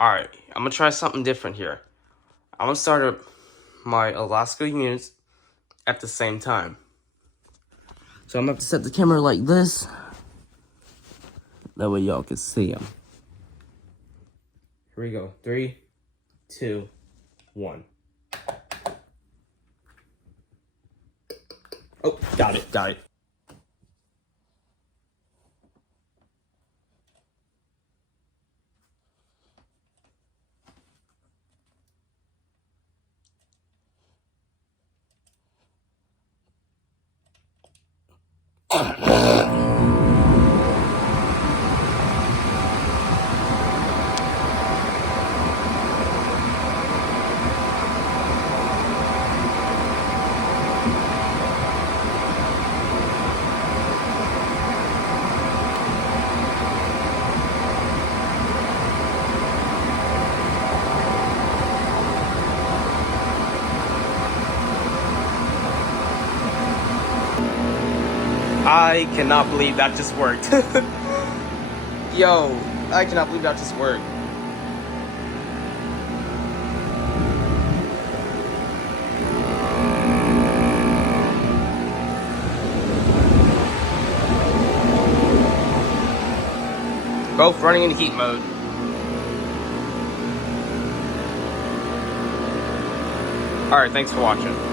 Alright, I'm gonna try something different here. I'm gonna start up my Alaska units at the same time. So I'm gonna have to set the camera like this. That way y'all can see them. Here we go. 3, 2, 1. Oh, got it. I cannot believe that just worked. Yo, I cannot believe that just worked. Both running in heat mode. Alright, thanks for watching.